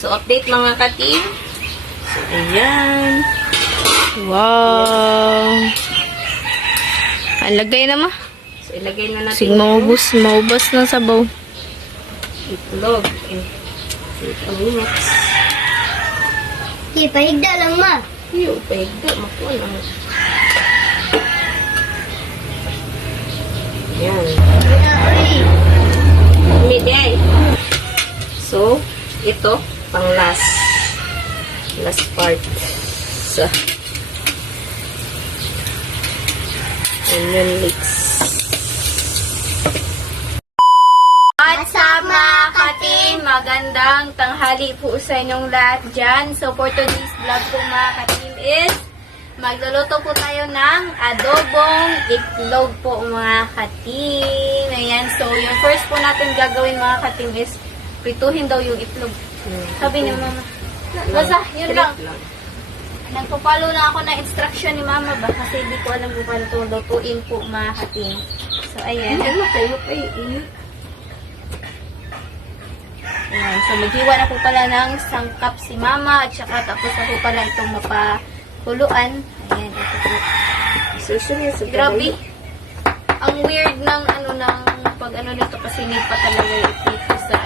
So, update mga ka-team. So, ayan. Wow. Lagay na ma. So, ilagay na natin. Sige, maubos ng sabaw. Itlog. Ito minutes. Pahigda lang ma. Iyo, pahigda. Makuha lang. Ayan. Miday. So, ito, pang last part. So, onion leeks. What's up mga ka-team? Magandang tanghali po sa inyong lahat dyan. So, for today's vlog po mga ka-team is magluluto po tayo ng adobong itlog po mga ka-team. Ayan. So, yung first po natin gagawin mga ka-team is prituhin daw yung itlog. Sabi ni mama. Basta, yun lang. Nagpapalo na ako ng instruction ni mama ba? Kasi hindi ko alam kung paano ito lutuin po mga ka-team. So, ayan. Ayan. So, maghiwa na po pala ng sangkap si mama at saka tapos na po pala itong mapakuluan. Ayan, ito po. Grabe. Ang weird ng pag nito kasi hindi pa talaga iprito sa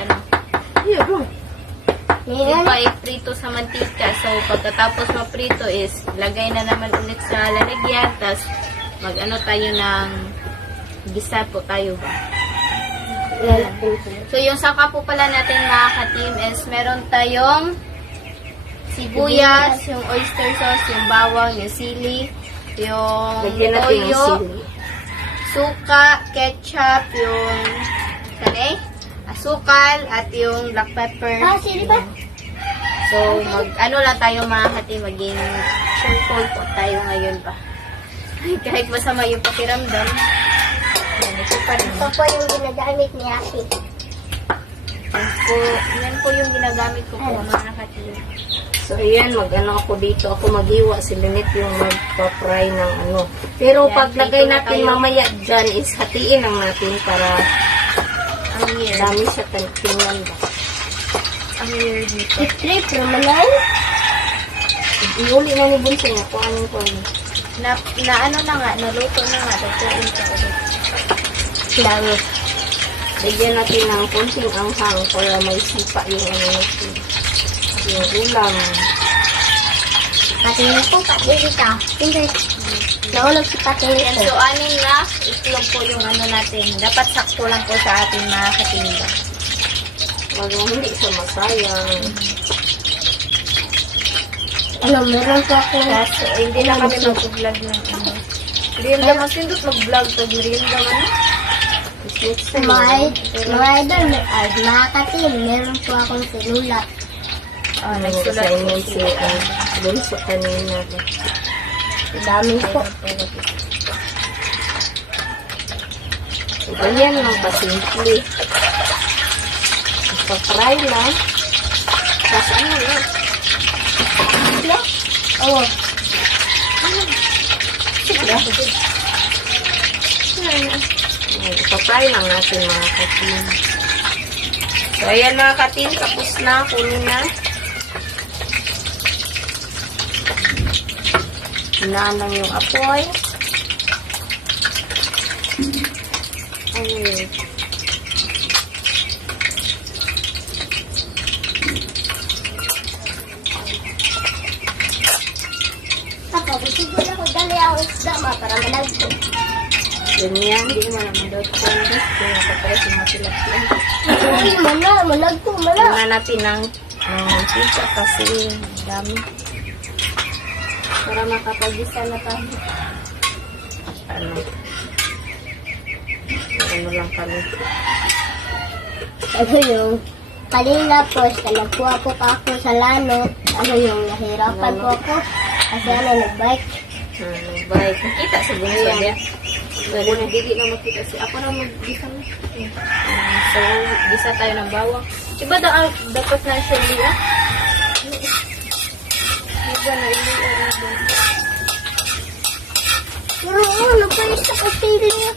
hindi pa iprito sa mantika. So, pagkatapos maprito is lagay na naman ulit sa lalagyan. Tapos, tayo ng gisa po tayo ba? So, yung sangka po pala natin mga ka-team is meron tayong sibuyas, yung oyster sauce, yung bawang, yung sili, yung toyo, suka, ketchup, yung asukal, at yung black pepper. Sili ba? So, lang tayo mga ka-team, maging cheerful po tayo ngayon pa. Kahit masama yung pakiramdam. Ito pa rin. Ito po yung ginagamit ni Aki. Yan po yung ginagamit ko po mga ka-team. So, ayan, ako dito. Ako mag-iwa. Si Lynette yung magpa-fry ng Pero yan, paglagay natin mamaya dyan is hatiin lang natin para ang weird. Dami siya tingnan ba. Ang weird nito. Trip naman. Iuli na ni Bunso nga kung anong ko. Naluto na nga. Lutuin ka ulit. Langit. Bigyan natin ng konting anghang para may sipa yung yung ulam. Patingin po, patingin ka. Hindi. Naulog si patingin Yan, ko. so, anin na itlog po yung natin. Dapat sakto lang po sa ating mga katinda. Hindi siya masayang. Meron po ako. Kaso, hindi na kami mag-vlog ng Merienda mas pindot mag-vlog pag merienda man. Mga idol, mga ka-team, meron po akong selula. Nagsulat po si Bunso kanina. Dami po. Ganyan lang pa simple. Ipa-fry lang. Tapos na? Oo. Ipa-fry lang natin mga ka-team. So, ayan mga ka-team. Tapos na. Kunin na. Hinaan lang yung apoy. Ayun. Ako, siguro ko dali ako isda para malagpo. Ganyan. Hindi mo naman daw ito. Kaya papares yung mga tilapia. Uy, malagpo. Tingnan natin ng pizza kasi dami. Para makapag-isa na tayo. Lang kami. Yung kanina po, nagkuha po ako sa lano. Yung nahirapan po ako. Kasi nag-bike. Nag-bike. Nakita sa bunso niya. Pwede na hindi na makita si ako na mag-gisa na. So, gisa tayo ng bawang. Diba dapat na siya liya? Diba na iliya? Oo, napayos ako sili niya.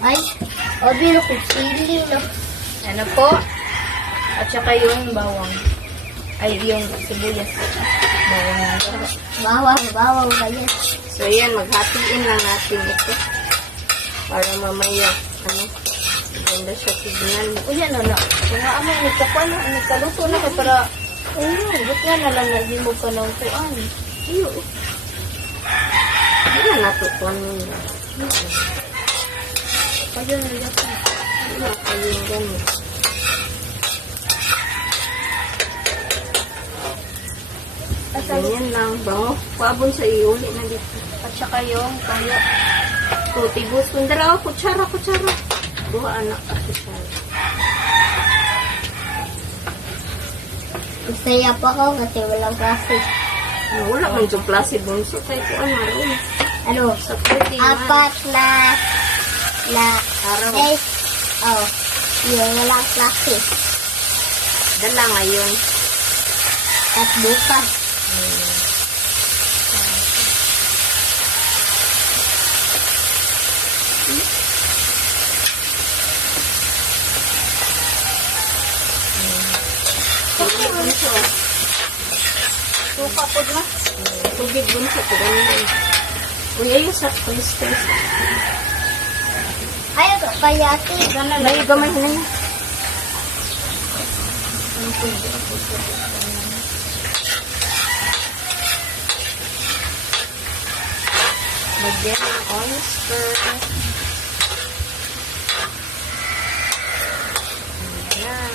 Ay, obvious ko sili, no? Ano po? At saka yung bawang. Ay, yung sibuyas. Bawang. Bawang ba yan? So, yan, maghatiin lang natin ito. Para mamaya, maganda siya tignan. O yan na. Kung nga amay, nagkaluto na kay para, ba't nga na lang naging mo ka ng kuan. Hindi na natutuan nila. Pagyan na lang. Hindi na kayo yung ganun. Ganyan lang, bango. Pabon sa iuli na dito. At saka yung kaya. So, tibos kung dalawa, kutsara. Buha anak ka kutsara. Masaya pa ako kasi walang klase. Wala kang yung klase bunso. Kaya ko maroon. Ano? Sa 30 man. Apat na Araw. days. Oh, yung walang klase. Dala ngayon. At bukas. Suka po na. Tubig bunso. Ganyan. Kuya yung sa Christmas. Ayaw ko, payati. Layo gamay na yan. Lagyan ng oyster. Ayan.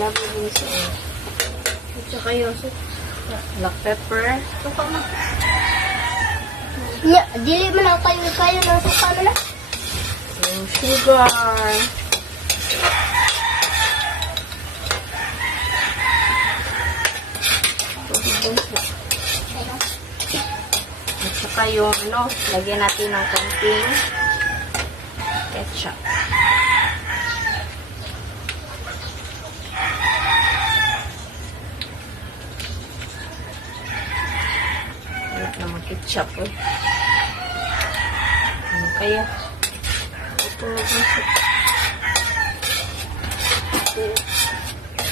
Labo din siya. At saka yung suka. Black pepper. Suka na. Dili mo lang kayo ng suka na lang. Yung sugar. At saka yung lagyan natin ng konting ketchup. Wala naman ketchup eh. Ano kaya? Ito nag-masok.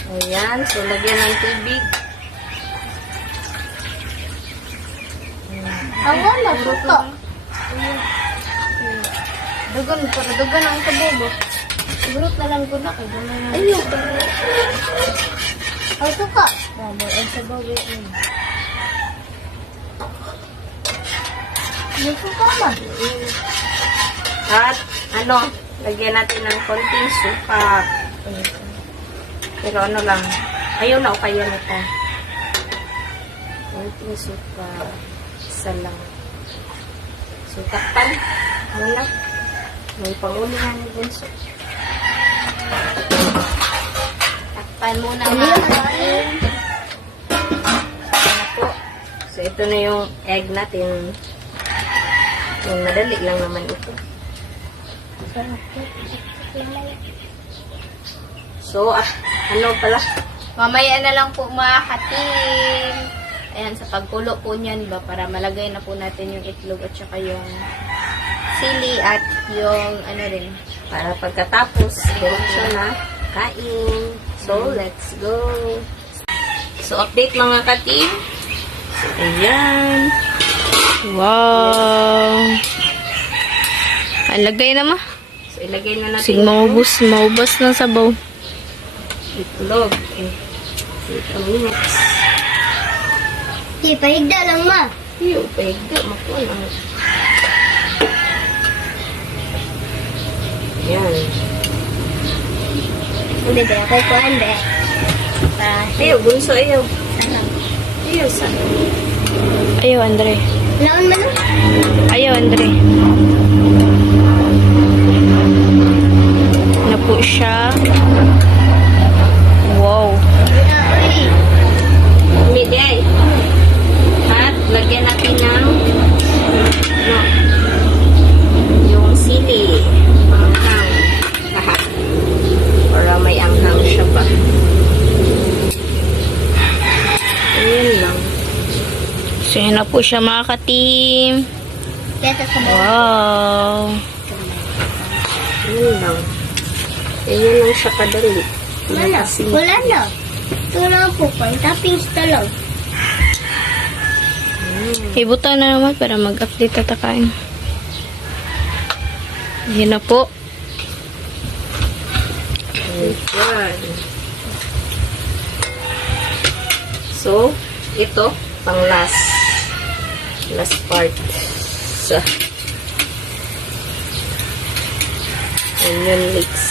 Ayan, so lagyan ng tubig. Ang wala, suka. Dugan, para dugan ang kabobo. Sigurot na lang ko na. Kaya gano'n na. Ayun. Ang suka. Mama, ang sabaw yun. Yung suka na. At lagyan natin ng konting suka. Pero lang, ayaw na o kaya nito. Konting suka. Isa lang. So, takpan. Muna. May pangulihan ni Bunso. Takpan muna Ano mga yun? kain. Ano po? So, ito na yung egg natin. Yung madali lang naman ito. So, pala? Mamaya na lang po mga katim. Ayan, sa pagkulo po niyan ba, para malagay na po natin yung itlog at saka yung sili at yung rin. Para pagkatapos, diretso na kain. So, let's go. So, update mga katim. So, ayan. Wow! Ang lagay na ma. So, ilagay na natin Sige, maubos ng sabaw. itlog. Okay. 8 minutes. Di, pahigda lang ma. Iyo, pwede. Makuha lang. Yan. Hindi, di. Kay kuhan, di. Iyo, bunso, iyo. Iyo, sana. Ayaw, Andre. Naon man no? Ayaw, Andre. Na po siya. Wow. Uy. Miday. At lagyan natin ng yung sili. Anghang. Lahat. Para may anghang siya pa. Ayan lang. So, yun na po siya mga katim. Kesa sa mga. Wow. Ayan lang. Ayan lang siya kadali. Wala. Wala na. Ito na po. Toppings na lang. Ibutan na naman para mag-update tatakain. Yan na po. Ayan. So, ito, pang last part. Sa onion leeks.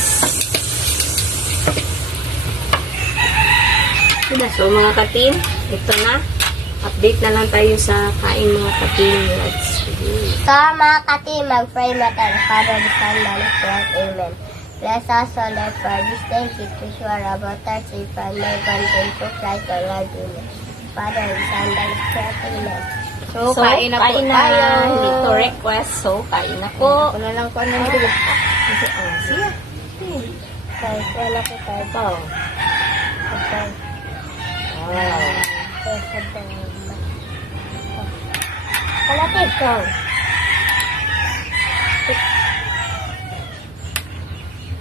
So, mga ka-team, ito na. Update na lang tayo sa kain, mga ka-team. Let's go. So, mga katim, mag-pray na tayo. Father, the Son, and the Spirit. Amen. Bless us, O Lord, for this day. Keep us sure about our safe and may contain to Christ, our Lord. Amen. Father, the Son, and the Spirit. Amen. So, kain na po kain tayo. Hindi to request. So, kain na po. Ako na lang po ano nito. Sige. Okay, wala ko tayo. Ito. Okay. Wow. Kalapit ko.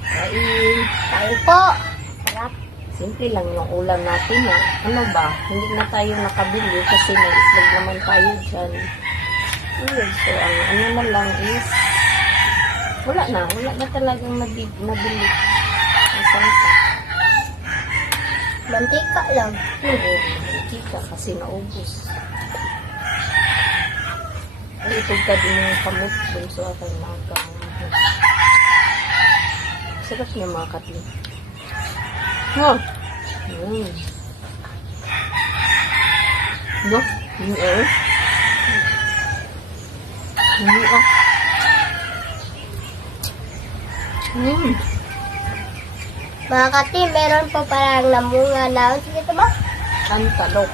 Kain. Kain po. Sarap. Simple lang yung ulam natin. Ano ba? Hindi na tayo nakabili kasi may itlog naman tayo dyan. So, ang ano na lang is wala na talagang nabili. Nasaan ka? Mantika lang. Hindi ka kasi naubos. Ay, itog ka din yung kamot dun sa akin mga sarap niya mga katli. No? No? Mga katim, meron po parang namunga na. Sige ito ba? Antalok.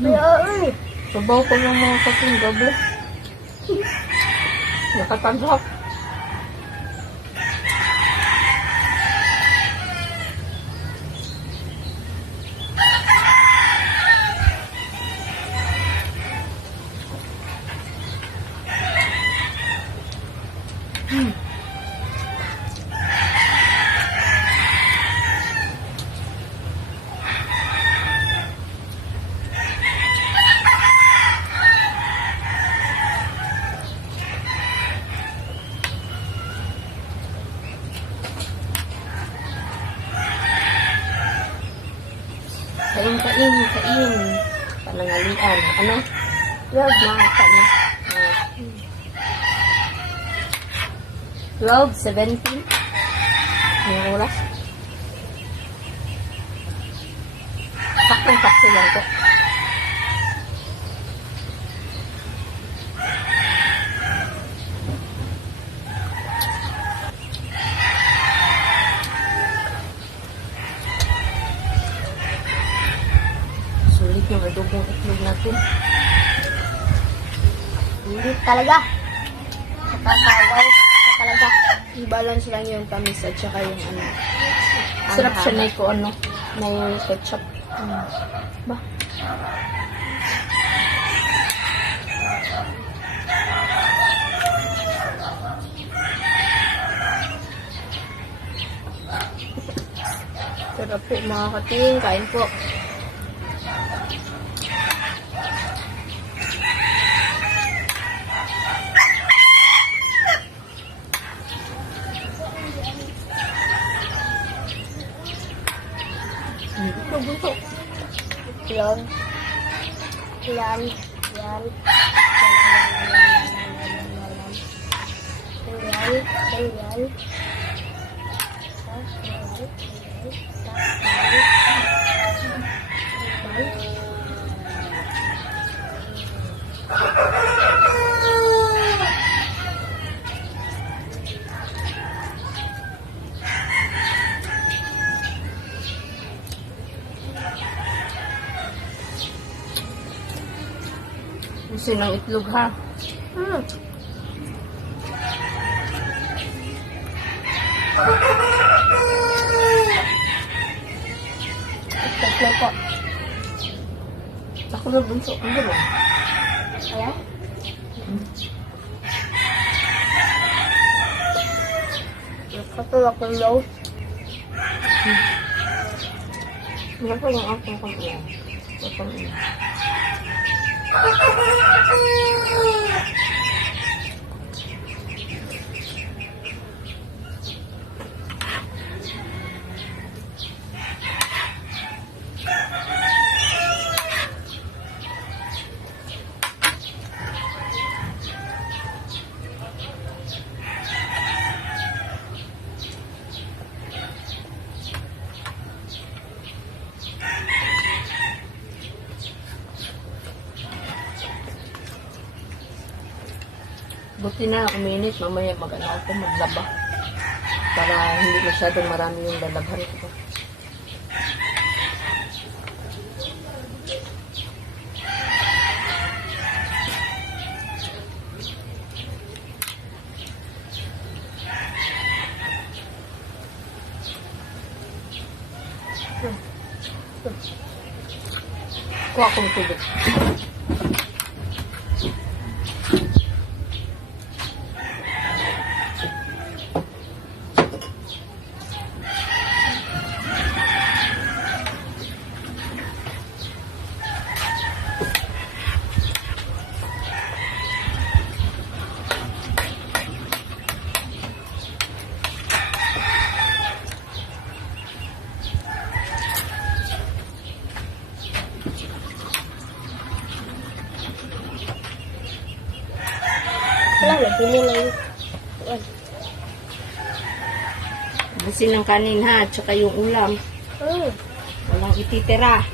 Ay. Sabaw ko ng mga katli gabi. Nakatagap. Kain. Panangalian. Ano? Wag, makaka na. 12:17. Anong oras? Saktong-sakto lang ko. Sulit yung adobong itlog natin. Hindi talaga. Nakakawaw ka talaga. I-balance lang yung tamis at saka yung ano. Sarap siya na ko ano, na yung ketchup. Ba? Sarap po mga kating. Kain po. Yan. Yan. Yan. Yan. Gusto ng itlog ha. Tatlo po. Ako na bunso. Ano ba? Ayan. Ako makulo. Ano yung aking kamay? Buti na uminit, mamaya mag-ano ako, maglaba. Para hindi masyadong marami yung lalabhan ko. Kuha akong tubig. Wala na, pinilay. Busin ng kanin ha, tsaka yung ulam. Walang ititira.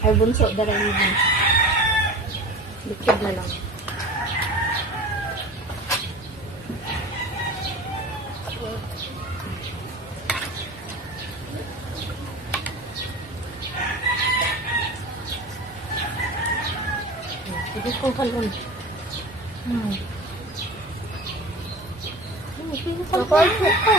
Ay, bunso, daray mo. Likod na lang. Sige kong kalon. Kapag ka.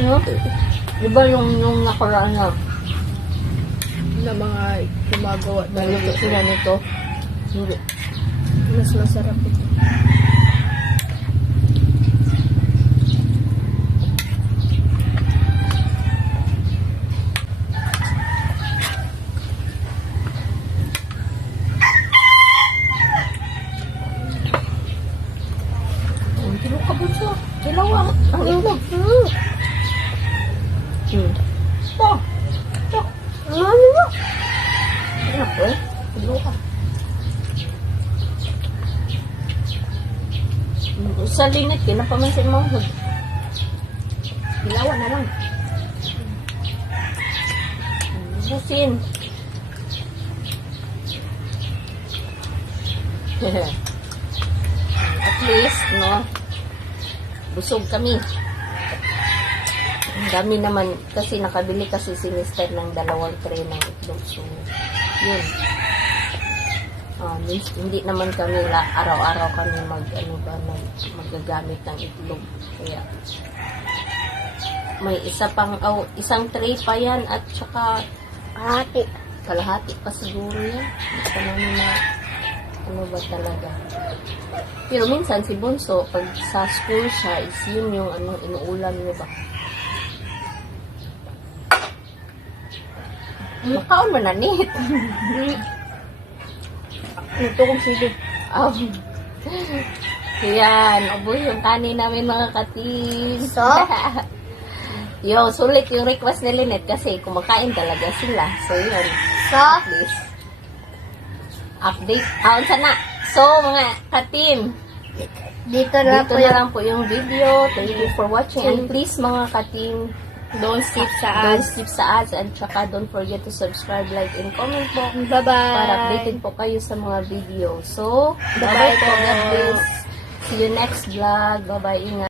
No? Diba yung nakaraan na Na mga gumagawa naluto sila nito? Hindi. mas masarap ito. Ang tulog ka bunso. Kilawa. Ang ilog. Ito. Ito. Ano ba? Ano po eh? Tulog ka. Sa limit, kinapamansin mo. Kilawa na lang. Busin. At least, no? Busog kami. Ang dami naman, kasi nakabili kasi si Mister ng 2 tray ng itlog. So, yun. Hindi naman kami araw-araw kami magagamit ng itlog. Kaya, may isang tray pa yan at saka kalahati pa siguro yan. Basta naman na ano ba talaga. Pero minsan si Bunso, pag sa school siya, is yun yung inuulam niya ba. Makaon mo na nit. Ito kong sili. Yan, ubos yung kanin namin mga katin. So? Yo, sulit yung request ni Lynette kasi kumakain talaga sila. So, yun. So? At least. Update. Unsa na? So, mga katin, Dito na dito po na yung lang po yung video. Thank you for watching. And please, mga katin, Don't skip sa don't ads. skip sa ads. And tsaka don't forget to subscribe, like, and comment po. Bye-bye. Para updated po kayo sa mga video. So, bye-bye po. God bless. See you next vlog. Bye-bye. Ingat.